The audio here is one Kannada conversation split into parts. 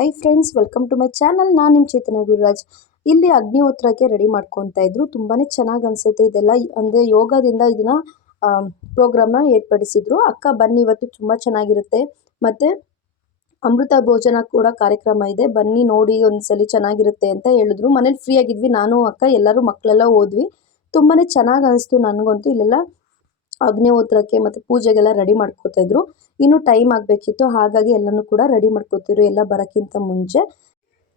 Hi friends welcome to my channel ನಾನು ನಿಮ್ಮ ಚೇತನ ಗುರುರಾಜ್. ಇಲ್ಲಿ ಅಗ್ನಿಹೋತ್ರಕ್ಕೆ ರೆಡಿ ಮಾಡ್ಕೊತಾ ಇದ್ರು. ತುಂಬಾ ಚೆನ್ನಾಗಿ ಅನ್ಸುತ್ತೆ ಇದೆಲ್ಲ. ಅಂದ್ರೆ ಯೋಗದಿಂದ ಇದನ್ನ ಪ್ರೋಗ್ರಾಮ್ನ ಏರ್ಪಡಿಸಿದ್ರು. ಅಕ್ಕ ಬನ್ನಿ, ಇವತ್ತು ತುಂಬಾ ಚೆನ್ನಾಗಿರುತ್ತೆ. ಮತ್ತೆ ಅಮೃತ ಭೋಜನ ಕೂಡ ಕಾರ್ಯಕ್ರಮ ಇದೆ. ಬನ್ನಿ, ನೋಡಿ, ಒಂದ್ಸಲಿ ಚೆನ್ನಾಗಿರುತ್ತೆ ಅಂತ ಹೇಳಿದ್ರು. ಮನೇಲಿ ಫ್ರೀ ಆಗಿದ್ವಿ. ನಾನು, ಅಕ್ಕ, ಎಲ್ಲರೂ ಮಕ್ಕಳೆಲ್ಲ ಹೋದ್ವಿ. ತುಂಬಾ ಚೆನ್ನಾಗಿ ಅನಿಸ್ತು ನನಗಂತೂ. ಇಲ್ಲೆಲ್ಲ ಅಗ್ನಿಹೋತ್ರಕ್ಕೆ ಮತ್ತು ಪೂಜೆಗೆಲ್ಲ ರೆಡಿ ಮಾಡ್ಕೋತಾ ಇದ್ರು. ಇನ್ನು ಟೈಮ್ ಆಗಬೇಕಿತ್ತು, ಹಾಗಾಗಿ ಎಲ್ಲನೂ ಕೂಡ ರೆಡಿ ಮಾಡ್ಕೋತಿದ್ರು ಎಲ್ಲ ಬರೋಕ್ಕಿಂತ ಮುಂಚೆ.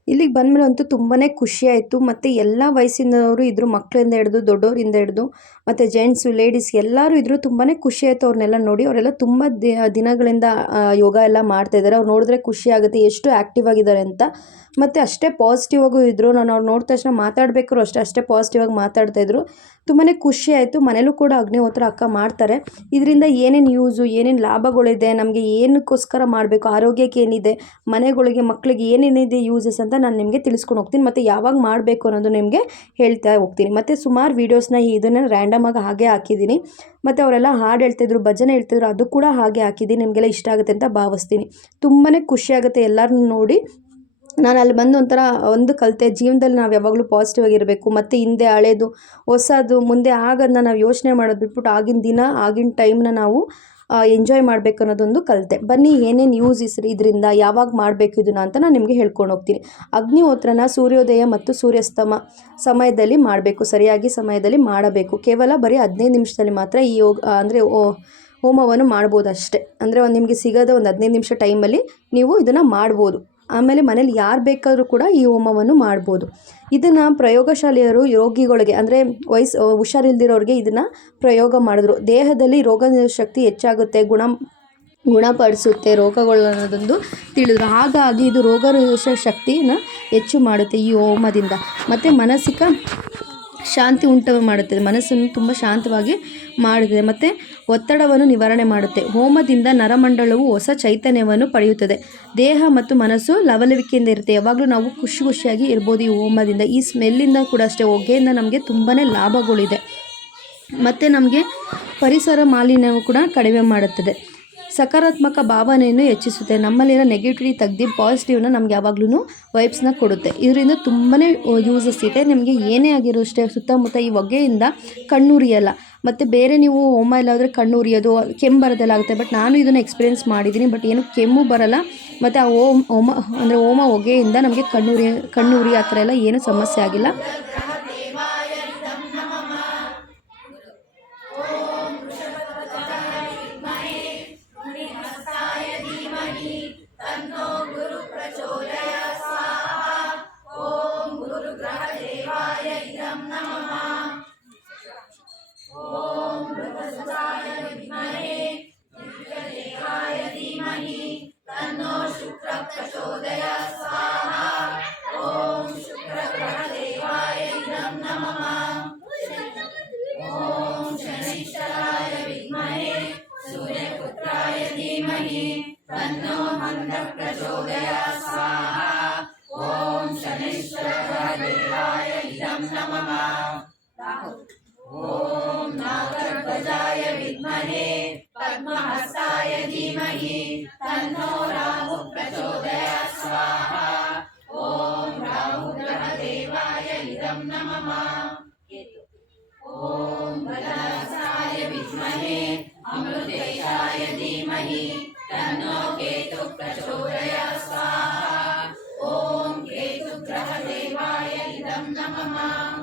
ಇಲ್ಲಿಗೆ ಬಂದಮೇಲೆ ಅಂತೂ ತುಂಬಾ ಖುಷಿ ಆಯಿತು. ಮತ್ತು ಎಲ್ಲ ವಯಸ್ಸಿನವರು ಇದ್ರು ಮಕ್ಕಳಿಂದ ಹಿಡಿದು ದೊಡ್ಡವರಿಂದ ಹಿಡಿದು, ಮತ್ತು ಜೆಂಟ್ಸು ಲೇಡೀಸ್ ಎಲ್ಲರೂ ಇದ್ರು ತುಂಬಾ ಖುಷಿ ಆಯಿತು ಅವ್ರನ್ನೆಲ್ಲ ನೋಡಿ. ಅವರೆಲ್ಲ ತುಂಬ ದಿನಗಳಿಂದ ಯೋಗ ಎಲ್ಲ ಮಾಡ್ತಾ ಇದ್ದಾರೆ. ಅವ್ರು ನೋಡಿದ್ರೆ ಖುಷಿ ಆಗುತ್ತೆ, ಎಷ್ಟು ಆ್ಯಕ್ಟಿವ್ ಆಗಿದ್ದಾರೆ ಅಂತ. ಮತ್ತು ಅಷ್ಟೇ ಪಾಸಿಟಿವ್ ಆಗೂ ಇದ್ದರು ನಾನು ಅವ್ರು ನೋಡಿದ ತಕ್ಷಣ ಮಾತಾಡಬೇಕಾದ್ರು ಅಷ್ಟೇ ಅಷ್ಟೇ ಪಾಸಿಟಿವ್ ಆಗಿ ಮಾತಾಡ್ತಾಯಿದ್ರು ತುಂಬಾ ಖುಷಿ ಆಯಿತು. ಮನೇಲೂ ಕೂಡ ಅಗ್ನಿಹೋತ್ರ ಅಕ್ಕ ಮಾಡ್ತಾರೆ. ಇದರಿಂದ ಏನೇನು ಯೂಸು ಏನೇನು ಲಾಭಗಳಿದೆ, ನಮಗೆ ಏನಕ್ಕೋಸ್ಕರ ಮಾಡಬೇಕು, ಆರೋಗ್ಯಕ್ಕೆ ಏನಿದೆ, ಮನೆಗಳಿಗೆ ಮಕ್ಕಳಿಗೆ ಏನೇನಿದೆ ಯೂಸಸ್ ಅಂತ ನಾನು ನಿಮಗೆ ತಿಳಿಸ್ಕೊಂಡು ಹೋಗ್ತೀನಿ. ಮತ್ತು ಯಾವಾಗ ಮಾಡಬೇಕು ಅನ್ನೋದು ನಿಮಗೆ ಹೇಳ್ತಾ ಹೋಗ್ತೀನಿ. ಮತ್ತು ಸುಮಾರು ವೀಡಿಯೋಸ್ನ ಇದನ್ನು ರ್ಯಾಂಡಮ್ ಆಗಿ ಹಾಗೆ ಹಾಕಿದ್ದೀನಿ. ಮತ್ತು ಅವರೆಲ್ಲ ಹಾಡು ಹೇಳ್ತಿದ್ರು ಭಜನೆ ಹೇಳ್ತಿದ್ರು ಅದು ಕೂಡ ಹಾಗೆ ಹಾಕಿದ್ದೀನಿ. ನಿಮಗೆಲ್ಲ ಇಷ್ಟ ಆಗುತ್ತೆ ಅಂತ ಭಾವಿಸ್ತೀನಿ. ತುಂಬಾ ಖುಷಿಯಾಗುತ್ತೆ ಎಲ್ಲರನ್ನೂ ನೋಡಿ. ನಾನು ಅಲ್ಲಿ ಬಂದು ಒಂಥರ ಒಂದು ಕಲಿತೆ. ಜೀವನದಲ್ಲಿ ನಾವು ಯಾವಾಗಲೂ ಪಾಸಿಟಿವ್ ಆಗಿರಬೇಕು. ಮತ್ತು ಹಿಂದೆ ಹಳೇದು, ಹೊಸದು, ಮುಂದೆ ಆಗೋದನ್ನ ನಾವು ಯೋಚನೆ ಮಾಡೋದು ಬಿಟ್ಬಿಟ್ಟು ಆಗಿನ ದಿನ, ಆಗಿನ ಟೈಮ್ನ ನಾವು ಎಂಜಾಯ್ ಮಾಡಬೇಕು ಅನ್ನೋದೊಂದು ಕಲಿತೆ. ಬನ್ನಿ, ಏನೇನು ಯೂಸ್ ಇಸ್ರಿ ಇದರಿಂದ, ಯಾವಾಗ ಮಾಡಬೇಕು ಇದನ್ನ ಅಂತ ನಾನು ನಿಮಗೆ ಹೇಳ್ಕೊಂಡು ಹೋಗ್ತೀನಿ. ಅಗ್ನಿಹೋತ್ರನ ಸೂರ್ಯೋದಯ ಮತ್ತು ಸೂರ್ಯಾಸ್ತಮ ಸಮಯದಲ್ಲಿ ಮಾಡಬೇಕು. ಸರಿಯಾಗಿ ಸಮಯದಲ್ಲಿ ಮಾಡಬೇಕು. ಕೇವಲ ಬರೀ ಹದಿನೈದು ನಿಮಿಷದಲ್ಲಿ ಮಾತ್ರ ಈ ಯೋಗ ಅಂದರೆ ಹೋಮವನ್ನು ಮಾಡ್ಬೋದು ಅಷ್ಟೇ ಅಂದರೆ ಒಂದು ನಿಮಗೆ ಸಿಗೋದ ಒಂದು ಹದಿನೈದು ನಿಮಿಷ ಟೈಮಲ್ಲಿ ನೀವು ಇದನ್ನು ಮಾಡ್ಬೋದು. ಆಮೇಲೆ ಮನೇಲಿ ಯಾರು ಬೇಕಾದರೂ ಕೂಡ ಈ ಹೋಮವನ್ನು ಮಾಡ್ಬೋದು. ಇದನ್ನು ಪ್ರಯೋಗಶಾಲೆಯವರು ರೋಗಿಗಳಿಗೆ ಅಂದರೆ ವಯಸ್ಸು ಹುಷಾರಿಲ್ದಿರೋರಿಗೆ ಇದನ್ನು ಪ್ರಯೋಗ ಮಾಡಿದ್ರು. ದೇಹದಲ್ಲಿ ರೋಗ ಶಕ್ತಿ ಹೆಚ್ಚಾಗುತ್ತೆ, ಗುಣ, ಗುಣಪಡಿಸುತ್ತೆ, ರೋಗಗಳು ಅನ್ನೋದೊಂದು ತಿಳಿದ್ರು. ಹಾಗಾಗಿ ಇದು ರೋಗ ಶಕ್ತಿನ ಹೆಚ್ಚು ಮಾಡುತ್ತೆ ಈ ಹೋಮದಿಂದ. ಮತ್ತು ಮಾನಸಿಕ ಶಾಂತಿ ಉಂಟು ಮಾಡುತ್ತದೆ. ಮನಸ್ಸನ್ನು ತುಂಬ ಶಾಂತವಾಗಿ ಮಾಡುತ್ತದೆ. ಮತ್ತು ಒತ್ತಡವನ್ನು ನಿವಾರಣೆ ಮಾಡುತ್ತೆ. ಹೋಮದಿಂದ ನರಮಂಡಲವು ಹೊಸ ಚೈತನ್ಯವನ್ನು ಪಡೆಯುತ್ತದೆ. ದೇಹ ಮತ್ತು ಮನಸ್ಸು ಲವಲವಿಕೆಯಿಂದ ಇರುತ್ತೆ. ಯಾವಾಗಲೂ ನಾವು ಖುಷಿ ಖುಷಿಯಾಗಿ ಇರ್ಬೋದು ಈ ಹೋಮದಿಂದ. ಈ ಸ್ಮೆಲ್ಲಿಂದ ಕೂಡ ಅಷ್ಟೇ. ಹೊಗೆಯಿಂದ ನಮಗೆ ತುಂಬಾ ಲಾಭಗಳಿದೆ. ಮತ್ತು ನಮಗೆ ಪರಿಸರ ಮಾಲಿನ್ಯವು ಕೂಡ ಕಡಿಮೆ ಮಾಡುತ್ತದೆ. ಸಕಾರಾತ್ಮಕ ಭಾವನೆಯನ್ನು ಹೆಚ್ಚಿಸುತ್ತೆ. ನಮ್ಮಲ್ಲಿರೋ ನೆಗೆಟಿವಿಟಿ ತೆಗ್ದು ಪಾಸಿಟಿವ್ನ ನಮ್ಗೆ ಯಾವಾಗ್ಲೂ ವೈಬ್ಸ್ನ ಕೊಡುತ್ತೆ. ಇದರಿಂದ ತುಂಬಾ ಯೂಸಸ್ ಇದೆ. ನಿಮಗೆ ಏನೇ ಆಗಿರೋ ಅಷ್ಟೇ ಸುತ್ತಮುತ್ತ ಈ ಹೊಗೆಯಿಂದ ಕಣ್ಣುರಿಯಲ್ಲ. ಮತ್ತು ಬೇರೆ ನೀವು ಹೋಮ ಎಲ್ಲ ಆದರೆ ಕಣ್ಣು ಉರಿಯೋದು ಕೆಮ್ಮು ಬರೋದೆಲ್ಲ ಆಗುತ್ತೆ. ಬಟ್ ನಾನು ಇದನ್ನು ಎಕ್ಸ್ಪೀರಿಯೆನ್ಸ್ ಮಾಡಿದ್ದೀನಿ. ಬಟ್ ಏನು ಕೆಮ್ಮು ಬರಲ್ಲ. ಮತ್ತು ಆ ಓಮ್ ಹೋಮ ಅಂದರೆ ಹೋಮ ಹೊಗೆಯಿಂದ ನಮಗೆ ಕಣ್ಣುರಿ ಕಣ್ಣು ಉರಿ ಆ ಥರ ಎಲ್ಲ ಏನೂ ಸಮಸ್ಯೆ ಆಗಿಲ್ಲ. ममा नागर्भजाय विद्महे पद्महस्ताय धीमहि तन्नो राहु प्रचोदया स्वाहा ॐ राहुग्रहदेवाय इदं नमः ॐ बलहस्ताय विद्महे अमृतेशाय धीमहि तन्नो केतु प्रचोदया स्वाहा ॐ केतुग्रहदेवाय इदं नमः।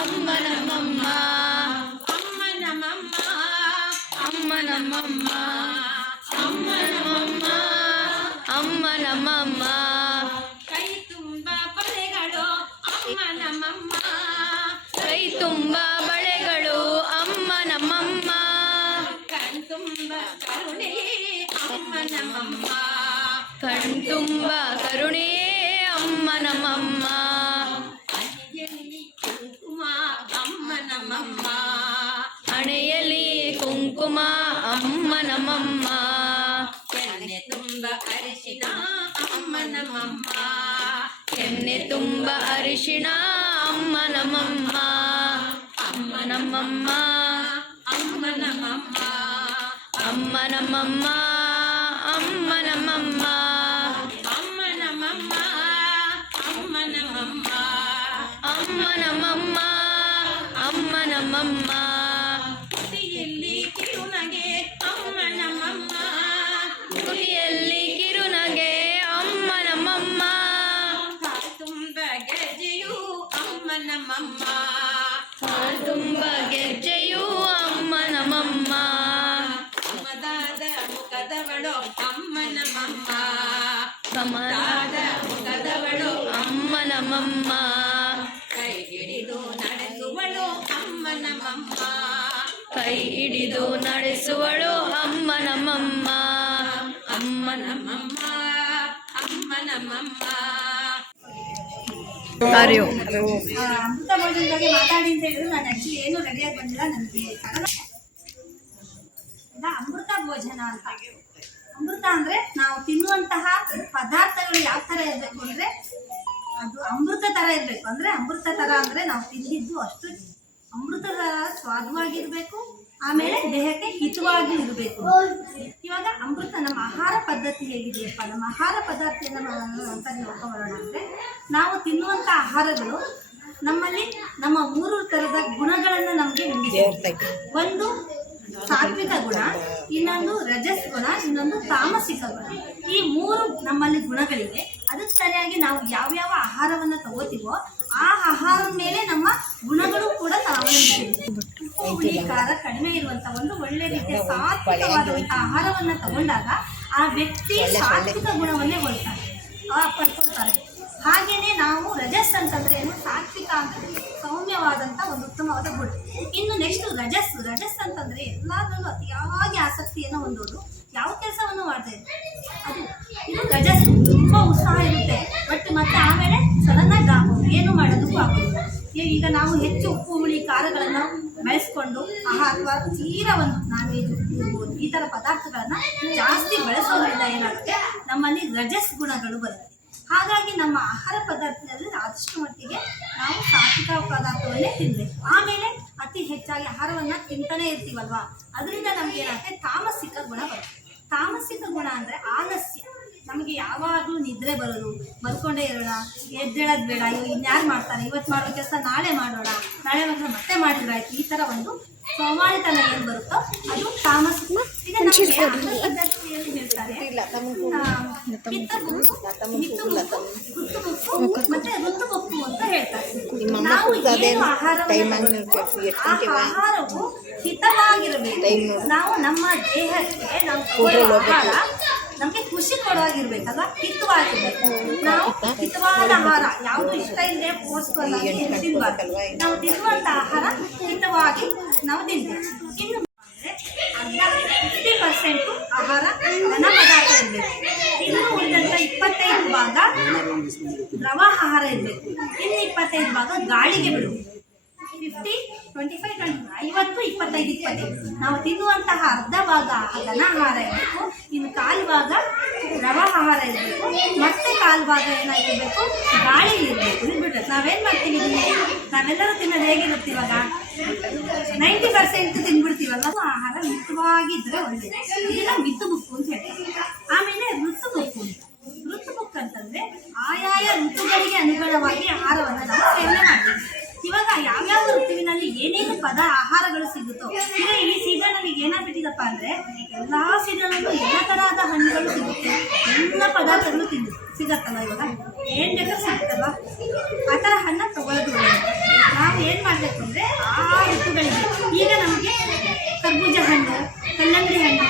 ಅಮ್ಮ ನಮ್ಮಮ್ಮ ಅಮ್ಮ ನಮ್ಮಮ್ಮ ಅಮ್ಮ ನಮ್ಮಮ್ಮ ಅಮ್ಮ ನಮ್ಮಮ್ಮ ಅಮ್ಮ ನಮ್ಮಮ್ಮ ಕೈ ತುಂಬ ಬಳೆಗಳು ಅಮ್ಮ ನಮ್ಮಮ್ಮ ಕೈ ತುಂಬ ಬಳೆಗಳು ಅಮ್ಮ ನಮ್ಮಮ್ಮ ಕಣ್ ತುಂಬ ಕರುಣೆ ಅಮ್ಮ ನಮ್ಮಮ್ಮ ಕಣ್ತುಂಬ ಕರುಣೆ ಅಮ್ಮ ನಮ್ಮಮ್ಮ ಕುಂಕುಮ ಅಮ್ಮ ನಮ್ಮಮ್ಮ ಕೆನ್ನೆ ತುಂಬ ಅರಿಶಿನ ಅಮ್ಮ ನಮ್ಮಮ್ಮ ಎಣ್ಣೆ ತುಂಬ ಅರಿಶಿಣ ಅಮ್ಮ ನಮ್ಮಮ್ಮ ಅಮ್ಮ ನಮ್ಮಮ್ಮ ಅಮ್ಮ ನಮ್ಮಮ್ಮ ಅಮ್ಮ ನಮ್ಮಮ್ಮ ಅಮ್ಮ ನಮ್ಮಮ್ಮ ಅಮ್ಮ ನಮ್ಮಮ್ಮ ಅಮ್ಮ ನಮ್ಮಮ್ಮ ಅಮ್ಮ ನಮ್ಮಮ್ಮ ಅಮ್ಮ ನಮ್ಮಮ್ಮ ಮುಖದ ಮುಖದವಳು ಅಮ್ಮನಮ್ಮಮ್ಮ ಕಮಲಾದ ಮುಖದವಳು ಅಮ್ಮನಮ್ಮಮ್ಮ ಕೈ ಹಿಡಿದು ನಡೆಸುವಳು ಅಮ್ಮನಮ್ಮಮ್ಮ ಕೈ ಹಿಡಿದು ನಡೆಸುವಳು ಅಮ್ಮನಮ್ಮಮ್ಮ ಅಮ್ಮನಮ್ಮಮ್ಮ ಅಮ್ಮನಮ್ಮಮ್ಮ ಅರಿಯೋ ಅಮೃತ ಮಾತಾಡಿ ಅಂತ ನಾನು ಏನು ರೆಡಿಯಾಗಿ ಬಂದಿಲ್ಲ. ನನಗೆ ಅಮೃತ ಭೋಜನ ಅಂತ. ಅಮೃತ ಅಂದ್ರೆ ನಾವು ತಿನ್ನುವಂತಹ ಪದಾರ್ಥಗಳು ಯಾವ ತರ ಇರಬೇಕು ಅಂದ್ರೆ ಅದು ಅಮೃತ ತರ ಇರಬೇಕು. ಅಂದ್ರೆ ಅಮೃತ ತರ ಅಂದ್ರೆ ನಾವು ತಿಂದಿದ್ದು ಅಷ್ಟು ಅಮೃತ ತರ ಸ್ವಾದವಾಗಿರ್ಬೇಕು ಆಮೇಲೆ ದೇಹಕ್ಕೆ ಹಿತವಾಗಿ ಇರಬೇಕು. ಇವಾಗ ಅಮೃತ ನಮ್ಮ ಆಹಾರ ಪದ್ಧತಿ ಹೇಗಿದೆಯಪ್ಪ? ನಮ್ಮ ಆಹಾರ ಪದಾರ್ಥ ನಾವು ಅಂತ ನೋಡ್ಕೊಂಬರೋಣ ಅಂದ್ರೆ ನಾವು ತಿನ್ನುವಂತ ಆಹಾರಗಳು ನಮ್ಮಲ್ಲಿ ನಮ್ಮ ಮೂರು ತರದ ಗುಣಗಳನ್ನು ನಮಗೆ ಒಂದು ಸಾತ್ವಿಕ ಗುಣ, ಇನ್ನೊಂದು ರಜಸ್ ಗುಣ, ಇನ್ನೊಂದು ತಾಮಸಿಕ ಗುಣ. ಈ ಮೂರು ನಮ್ಮಲ್ಲಿ ಗುಣಗಳಿವೆ. ಅದಕ್ಕೆ ಸರಿಯಾಗಿ ನಾವು ಯಾವ್ಯಾವ ಆಹಾರವನ್ನು ತಗೋತೀವೋ ಆ ಆಹಾರದ ಮೇಲೆ ನಮ್ಮ ಗುಣಗಳು ಕೂಡ ಉಪ್ಪು ಖಾರ ಕಡಿಮೆ ಇರುವಂತ ಒಂದು ಒಳ್ಳೆ ರೀತಿಯ ಸಾತ್ವಿಕವಾದಂತಹ ಆಹಾರವನ್ನ ತಗೊಂಡಾಗ ಆ ವ್ಯಕ್ತಿ ಸಾತ್ವಿಕ ಗುಣವನ್ನೇ ಆ ಪಡ್ಕೊಳ್ತಾರೆ ಹಾಗೇನೆ ನಾವು ರಜಸ್ ಅಂತಂದ್ರೆ ಏನು ಸಾತ್ವಿಕ ಅಂತಂದ್ರೆ ಸೌಮ್ಯವಾದಂತ ಒಂದು ಉತ್ತಮವಾದ ಗುಣ. ಇನ್ನು ನೆಕ್ಸ್ಟ್ ರಜಸ್ ರಜಸ್ ಅಂತಂದ್ರೆ ಎಲ್ಲಾದ್ರಲ್ಲೂ ಅತಿಯಾಗಿ ಆಸಕ್ತಿಯನ್ನು ಹೊಂದೋದು. ಯಾವ ಕೆಲಸವನ್ನು ಮಾಡ್ತಾ ಇದೆ ಅದು ಇದು ರಜಸ್ ತುಂಬಾ ಉತ್ಸಾಹ ಇರುತ್ತೆ. ಬಟ್ ಮತ್ತೆ ಆಮೇಲೆ ಸಡನ್ ಆಗಿ ಏನು ಮಾಡೋದಕ್ಕೂ ಆಗುತ್ತೆ ಈಗ ನಾವು ಹೆಚ್ಚು ಉಪ್ಪು, ಹುಳಿ, ಖಾರಗಳನ್ನು ಬೆಳೆಸ್ಕೊಂಡು, ಆಹಾ, ಅಥವಾ ತೀರಾ ಒಂದು ನಾನ್ ಇರ್ಬೋದು ಈ ಥರ ಪದಾರ್ಥಗಳನ್ನ ಜಾಸ್ತಿ ಬಳಸೋದ್ರಿಂದ ಏನಾಗುತ್ತೆ? ನಮ್ಮಲ್ಲಿ ರಜಸ್ ಗುಣಗಳು ಬರುತ್ತೆ. ಹಾಗಾಗಿ ನಮ್ಮ ಆಹಾರ ಪದಾರ್ಥದಲ್ಲಿ ಆದಷ್ಟು ಮಟ್ಟಿಗೆ ನಾವು ಸಾತ್ವಿಕ ಪದಾರ್ಥವನ್ನೇ ತಿನ್ನಬೇಕು ಆಮೇಲೆ ಅತಿ ಹೆಚ್ಚಾಗಿ ಆಹಾರವನ್ನ ತಿಂತಾನೆ ಇರ್ತೀವಲ್ವಾ? ಅದರಿಂದ ನಮ್ಗೆ ಏನಾಗುತ್ತೆ? ತಾಮಸಿಕ ಗುಣ ಬರುತ್ತೆ. ತಾಮಸಿಕ ಗುಣ ಅಂದ್ರೆ ಆಲಸ್ಯ. ನಮಗೆ ಯಾವಾಗಲೂ ನಿದ್ರೆ ಬರೋದು. ಮಲ್ಕೊಂಡೇ ಇರೋಣ. ಎದ್ದೇಳೋದು ಬೇಡ. ಇವ್ ಇನ್ಯಾರು ಮಾಡ್ತಾರೆ? ಇವತ್ತು ಮಾಡೋ ಕೆಲಸ ನಾಳೆ ಮಾಡೋಣ. ನಾಳೆ ಮಾತ್ರ ಮತ್ತೆ ಮಾಡಿದ್ರೆ ಆಯ್ತು. ಈ ಥರ ಒಂದು ಸೋಮಾರಿತನ ಏನು ಅದು ತಾಮಸ್ ಈಗ ಹೇಳ್ತಾರೆ. ಪಿತ್ತಗುಪ್ಪು ಮತ್ತೆ ಋತುಗುಪ್ಪು ಅಂತ ಹೇಳ್ತಾರೆ. ಆಹಾರವು ಆಹಾರವು ಹಿತವಾಗಿರಬೇಕು. ನಾವು ನಮ್ಮ ದೇಹಕ್ಕೆ ನಾವು ಆಹಾರ ನಮಗೆ ಖುಷಿ ಕೊಡುವಾಗಿರ್ಬೇಕಲ್ವಾ? ಹಿತವಾಗಿರ್ಬೇಕು. ನಾವು ಹಿತವಾದ ಆಹಾರ ಯಾವುದು ಇಷ್ಟ ಇಲ್ಲದೆ ತಿನ್ಬಾರ್ದು. ನಾವು ತಿನ್ನುವಂತ ಆಹಾರ ಹಿತವಾಗಿ ನಾವು ತಿನ್ಬೇಕು. ಇನ್ನು ಅಂದ್ರೆ ಫಿಫ್ಟಿ ಪರ್ಸೆಂಟು ಆಹಾರ ಘನ ಪದಾರ್ಥ ಇರಬೇಕು. ಇನ್ನು ಉಳಿದಂಥ ಇಪ್ಪತ್ತೈದು ಭಾಗ ದ್ರವ ಆಹಾರ ಇರಬೇಕು. ಇನ್ನು ಇಪ್ಪತ್ತೈದು ಭಾಗ ಗಾಳಿಗೆ ಬಿಡಬೇಕು. ಫಿಫ್ಟಿ ಟ್ವೆಂಟಿ ಫೈವ್ ಟ್ವೆಂಟಿ ಐವತ್ತು, ಇಪ್ಪತ್ತೈದು ಇಪ್ಪತ್ತೈದು. ನಾವು ತಿನ್ನುವಂತಹ ಅರ್ಧ ಭಾಗ ಘನ ಆಹಾರ ಇರಬೇಕು. ಇನ್ನು ಕಾಲು ಭಾಗ ರವ ಆಹಾರ ಇರಬೇಕು. ಮತ್ತೆ ಕಾಲು ಭಾಗ ಏನಾಗಿರಬೇಕು? ಗಾಳಿ ಇರಬೇಕು. ಇದ್ಬಿಟ್ರೆ ನಾವೇನು ಮಾಡ್ತೀವಿ ನಾವೆಲ್ಲರೂ ತಿನ್ನೋದು ಹೇಗಿರುತ್ತೆ ಇವಾಗ? ನೈಂಟಿ ಪರ್ಸೆಂಟ್ ತಿನ್ಬಿಡ್ತೀವಲ್ಲ ಆಹಾರ ಮಿತವಾಗಿದ್ರೆ ಒಳ್ಳೆಯದು ಇದೆಲ್ಲ ಮಿತ್ತು ಮುಕ್ಕು ಅಂತ ಹೇಳ್ತೀವಿ ಆಮೇಲೆ ಋತು ಮುಕ್ಕು ಅಂತ. ಋತು ಬುಕ್ ಅಂತಂದ್ರೆ ಆಯಾಯ ಋತುಗಳಿಗೆ ಅನುಗುಣವಾಗಿ ಆಹಾರವನ್ನು ನಾವು ಸೇವನೆ ಮಾಡ್ತೀವಿ. ಇವಾಗ ಯಾವ್ಯಾವ ಋತುವಿನಲ್ಲಿ ಏನೇನು ಪದ ಆಹಾರಗಳು ಸಿಗುತ್ತೋ, ಈಗ ಈ ಸೀಸನ್ ಅಲ್ಲಿ ಏನಾಗ್ಬಿಟ್ಟಿದಪ್ಪ ಅಂದ್ರೆ ಎಲ್ಲಾ ಸೀಸನ್ ಅಲ್ಲೂ ಎಲ್ಲ ತರಹದ ಹಣ್ಣುಗಳು ಸಿಗುತ್ತೆ. ಎಲ್ಲ ಪದಾರ್ಥಗಳು ತಿನ್ನು ಸಿಗತ್ತಲ್ಲ ಇವಾಗ? ಏನ್ ಬೇಕು ಸಿಗುತ್ತಲ್ಲ ಆ ತರ ಹಣ್ಣ ತಗೊಳ್ಳೋದು ನಾವು ಏನ್ ಮಾಡ್ಬೇಕು ಅಂದ್ರೆ ಆ ಋತುಗಳಿಗೆ, ಈಗ ನಮಗೆ ಕರ್ಬೂಜ ಹಣ್ಣು, ಕಲ್ಲಂಗಡಿ ಹಣ್ಣು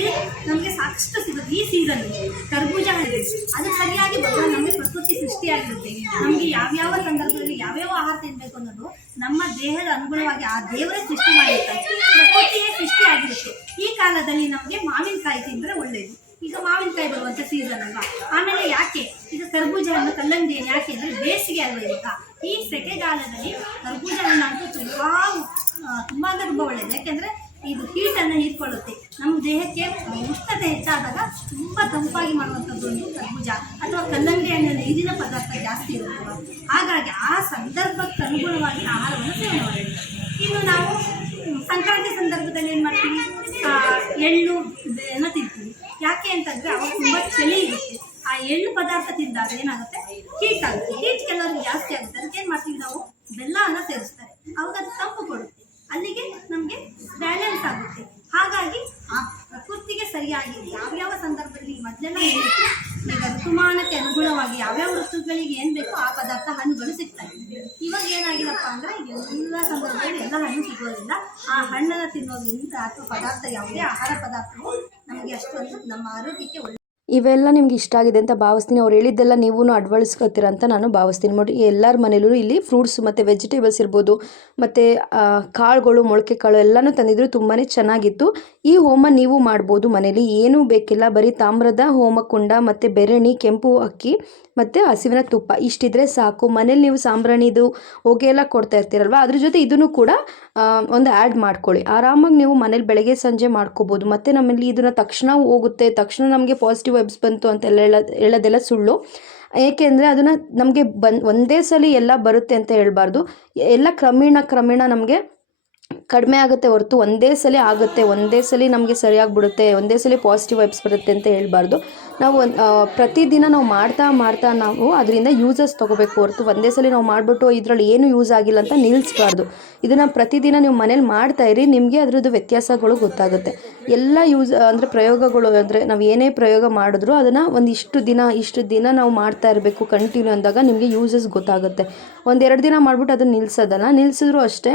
ಇದು ನಮಗೆ ಸಾಕಷ್ಟು ಸಿಗುತ್ತೆ ಈ ಸೀಸನ್ ಕರ್ಬೂಜ ಹಣ್ಣು. ಅದು ಸರಿಯಾಗಿ ಬಂದಾಗ ನಮಗೆ ಸೃಷ್ಟಿಯಾಗಿರುತ್ತೆ. ನಮಗೆ ಯಾವ್ಯಾವ ಸಂದರ್ಭದಲ್ಲಿ ಯಾವ್ಯಾವ ಆಹಾರ ತಿನ್ಬೇಕು ಅನ್ನೋದು ನಮ್ಮ ದೇಹದ ಅನುಗುಣವಾಗಿ ಆ ದೇವರೇ ಸೃಷ್ಟಿ ಮಾಡಿರ್ತಾರೆ. ಪ್ರಕೃತಿಯೇ ಸೃಷ್ಟಿ ಆಗಿರುತ್ತೆ. ಈ ಕಾಲದಲ್ಲಿ ನಮಗೆ ಮಾವಿನಕಾಯಿ ತಿಂದರೆ ಒಳ್ಳೇದು. ಈಗ ಮಾವಿನಕಾಯಿ ಬರುವಂತ ಸೀಸನ್ ಅಲ್ವಾ? ಆಮೇಲೆ ಯಾಕೆ? ಈಗ ಕರ್ಬೂಜ ಹಣ್ಣು ಕಲ್ಲಂಗಡಿ ಯಾಕೆ ಅಂದ್ರೆ ಬೇಸಿಗೆ ಅಲ್ವಾ ಇವಾಗ? ಈ ಸೆಕೆಗಾಲದಲ್ಲಿ ಕರ್ಬೂಜ ಹಣ್ಣು ಅಂತೂ ತುಂಬಾ ತುಂಬಾ ತುಂಬಾ ಒಳ್ಳೇದು. ಯಾಕೆಂದ್ರೆ ಇದು ಹೀಟನ್ನು ಹೀರ್ಕೊಳ್ಳುತ್ತೆ. ನಮ್ಮ ದೇಹಕ್ಕೆ ಉಷ್ಣತೆ ಹೆಚ್ಚಾದಾಗ ತುಂಬ ತಂಪಾಗಿ ಮಾಡುವಂಥದ್ದು ಒಂದು ಕರ್ಬೂಜ ಅಥವಾ ಕಲ್ಲಂಗಡಿ ಹಣ್ಣಿನ ನೀರಿನ ಪದಾರ್ಥ ಜಾಸ್ತಿ ಇರುತ್ತೆ ಹಾಗಾಗಿ ಆ ಸಂದರ್ಭಕ್ಕೆ ಅನುಗುಣವಾಗಿ ಆಹಾರವನ್ನು ಸೇವನೆ ಮಾಡಬೇಕು ಇನ್ನು ನಾವು ಸಂಕ್ರಾಂತಿ ಸಂದರ್ಭದಲ್ಲಿ ಏನು ಮಾಡ್ತೀವಿ? ಎಳ್ಳು ಬೆನ್ನು ತಿಂತೀವಿ. ಯಾಕೆ ಅಂತಂದರೆ ಅವಾಗ ತುಂಬ ಚಳಿ ಇರುತ್ತೆ. ಆ ಎಳ್ಳು ಪದಾರ್ಥ ತಿಂದಾಗ ಏನಾಗುತ್ತೆ? ಹೀಟ್ ಯಾವ್ಯಾವ ಸಂದರ್ಭದಲ್ಲಿ ಮೊದಲೆಲ್ಲ ಈಗ ಋತುಮಾನಕ್ಕೆ ಅನುಗುಣವಾಗಿ ಯಾವ್ಯಾವ ಋತುಗಳಿಗೆ ಏನ್ ಬೇಕೋ ಆ ಪದಾರ್ಥ ಹಣ್ಣುಗಳು ಸಿಗ್ತವೆ. ಇವಾಗ ಏನಾಗಿಲ್ಲಪ್ಪ ಅಂದ್ರೆ ಎಲ್ಲ ಸಂದರ್ಭದಲ್ಲಿ ಎಲ್ಲ ಹಣ್ಣು ಸಿಗೋದ್ರಿಂದ ಆ ಹಣ್ಣನ್ನು ತಿನ್ನೋದ್ರಿಂದ ಅಥವಾ ಪದಾರ್ಥ ಯಾವುದೇ ಆಹಾರ ಪದಾರ್ಥವು, ನಮಗೆ ಅಷ್ಟೊಂದು ನಮ್ಮ ಆರೋಗ್ಯಕ್ಕೆ ಒಳ್ಳೆ ಇವೆಲ್ಲ ನಿಮ್ಗೆ ಇಷ್ಟ ಆಗಿದೆ ಅಂತ ಭಾವಿಸ್ತೀನಿ. ಅವ್ರು ಹೇಳಿದ್ದೆಲ್ಲ ನೀವು ಅಡ್ವಳಿಸ್ಕೊತೀರ ಅಂತ ನಾನು ಭಾವಿಸ್ತೀನಿ. ನೋಡಿ, ಎಲ್ಲರ ಮನೇಲೂ ಇಲ್ಲಿ ಫ್ರೂಟ್ಸ್ ಮತ್ತು ವೆಜಿಟೇಬಲ್ಸ್ ಇರ್ಬೋದು, ಮತ್ತು ಕಾಳುಗಳು ಮೊಳಕೆ ಕಾಳು ಎಲ್ಲನೂ ತಂದಿದ್ರು ತುಂಬಾ ಚೆನ್ನಾಗಿತ್ತು. ಈ ಹೋಮ ನೀವು ಮಾಡ್ಬೋದು ಮನೇಲಿ. ಏನೂ ಬೇಕಿಲ್ಲ. ಬರೀ ತಾಮ್ರದ ಹೋಮಕುಂಡ ಮತ್ತು ಬೆರಣಿ, ಕೆಂಪು ಅಕ್ಕಿ ಮತ್ತು ಹಸಿವಿನ ತುಪ್ಪ. ಇಷ್ಟಿದ್ರೆ ಸಾಕು. ಮನೇಲಿ ನೀವು ಸಾಂಬ್ರಾಣಿದು ಹೊಗೆ ಎಲ್ಲ ಕೊಡ್ತಾ ಇರ್ತೀರಲ್ವ? ಅದ್ರ ಜೊತೆ ಇದನ್ನು ಕೂಡ ಒಂದು ಆ್ಯಡ್ ಮಾಡ್ಕೊಳ್ಳಿ. ಆರಾಮಾಗಿ ನೀವು ಮನೇಲಿ ಬೆಳಗ್ಗೆ, ಸಂಜೆ ಮಾಡ್ಕೋಬೋದು. ಮತ್ತು ನಮ್ಮಲ್ಲಿ ಇದನ್ನು ತಕ್ಷಣ ಹೋಗುತ್ತೆ. ತಕ್ಷಣ ನಮಗೆ ಪಾಸಿಟಿವ್ ವೈಬ್ಸ್ ಬಂತು ಅಂತೆಲ್ಲ ಹೇಳ, ಹೇಳೋದೆಲ್ಲ ಸುಳ್ಳು. ಏಕೆಂದರೆ ಅದನ್ನು ನಮಗೆ ಬನ್ ಒಂದೇ ಸಲ ಎಲ್ಲ ಬರುತ್ತೆ ಅಂತ ಹೇಳ್ಬಾರ್ದು. ಎಲ್ಲ ಕ್ರಮೇಣ ಕ್ರಮೇಣ ನಮಗೆ ಕಡಿಮೆ ಆಗುತ್ತೆ ಹೊರತು ಒಂದೇ ಸಲ ಆಗುತ್ತೆ, ಒಂದೇ ಸಲ ನಮಗೆ ಸರಿಯಾಗ್ಬಿಡುತ್ತೆ, ಒಂದೇ ಸಲ ಪಾಸಿಟಿವ್ ವೈಬ್ಸ್ ಬರುತ್ತೆ ಅಂತ ಹೇಳ್ಬಾರ್ದು. ನಾವು ಪ್ರತಿದಿನ ನಾವು ಮಾಡ್ತಾ ಮಾಡ್ತಾ ನಾವು ಅದರಿಂದ ಯೂಸಸ್ ತೊಗೋಬೇಕು ಹೊರತು ಒಂದೇ ಸಲ ನಾವು ಮಾಡಿಬಿಟ್ಟು ಇದರಲ್ಲಿ ಏನು ಯೂಸ್ ಆಗಿಲ್ಲ ಅಂತ ನಿಲ್ಲಿಸ್ಬಾರ್ದು ಇದನ್ನು ಪ್ರತಿದಿನ ನೀವು ಮನೇಲಿ ಮಾಡ್ತಾ ಇರಿ, ನಿಮಗೆ ಅದರದ್ದು ವ್ಯತ್ಯಾಸಗಳು ಗೊತ್ತಾಗುತ್ತೆ. ಎಲ್ಲ ಯೂಸ್ ಅಂದರೆ ಪ್ರಯೋಗಗಳು ಅಂದರೆ ನಾವು ಏನೇ ಪ್ರಯೋಗ ಮಾಡಿದ್ರು ಅದನ್ನು ಒಂದು ಇಷ್ಟು ದಿನ ಇಷ್ಟು ದಿನ ನಾವು ಮಾಡ್ತಾ ಇರಬೇಕು ಕಂಟಿನ್ಯೂ ಅಂದಾಗ ನಿಮಗೆ ಯೂಸಸ್ ಗೊತ್ತಾಗುತ್ತೆ. ಒಂದೆರಡು ದಿನ ಮಾಡಿಬಿಟ್ಟು ಅದನ್ನು ನಿಲ್ಲಿಸೋದಲ್ಲ ನಿಲ್ಲಿಸಿದ್ರು ಅಷ್ಟೇ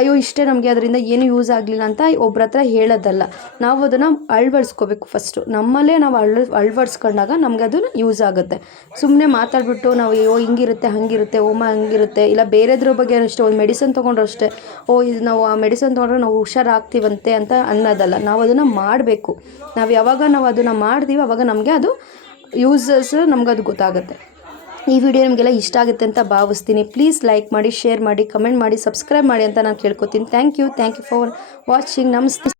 ಅಯ್ಯೋ ಇಷ್ಟೇ ನಮಗೆ ಅದರಿಂದ ಏನು ಯೂಸ್ ಆಗಲಿಲ್ಲ ಅಂತ ಒಬ್ಬರ ಹತ್ರ ಹೇಳೋದಲ್ಲ. ನಾವು ಅದನ್ನು ಅಳವಡಿಸ್ಕೋಬೇಕು ಫಸ್ಟು ನಮ್ಮಲ್ಲೇ ನಾವು ಅಳ ಅಳವಡಿಸ್ಕೊಂಡಾಗ ನಮಗೆ ಅದು ಯೂಸ್ ಆಗುತ್ತೆ. ಸುಮ್ಮನೆ ಮಾತಾಡ್ಬಿಟ್ಟು ನಾವು ಓ ಹಿಂಗಿರುತ್ತೆ, ಹಂಗಿರುತ್ತೆ, ಓಮ ಹಂಗಿರುತ್ತೆ. ಇಲ್ಲ ಬೇರೆದ್ರ ಬಗ್ಗೆ ಅಷ್ಟೇ, ಒಂದು ಮೆಡಿಸನ್ ತೊಗೊಂಡ್ರು ಅಷ್ಟೇ, ಓ, ಇದು ನಾವು ಆ ಮೆಡಿಸನ್ ತೊಗೊಂಡ್ರೆ ನಾವು ಹುಷಾರಾಗ್ತೀವಂತೆ ಅಂತ ಅನ್ನೋದಲ್ಲ. ನಾವು ಅದನ್ನು ಮಾಡಬೇಕು. ನಾವು ಯಾವಾಗ ನಾವು ಅದನ್ನು ಮಾಡ್ತೀವಿ ಅವಾಗ ನಮಗೆ ಅದು ಯೂಸಸ್ ನಮ್ಗೆ ಅದು ಗೊತ್ತಾಗುತ್ತೆ. ಈ ವಿಡಿಯೋ ನಿಮಗೆಲ್ಲ ಇಷ್ಟ ಆಗುತ್ತೆ ಅಂತ ಭಾವಿಸ್ತೀನಿ. ಪ್ಲೀಸ್ ಲೈಕ್ ಮಾಡಿ ಶೇರ್ ಮಾಡಿ ಕಮೆಂಟ್ ಮಾಡಿ ಸಬ್ಸ್ಕ್ರೈಬ್ ಮಾಡಿ ಅಂತ ನಾನು ಕೇಳ್ಕೊತೀನಿ. Thank you thank you for watching ನಮಸ್ತೆ.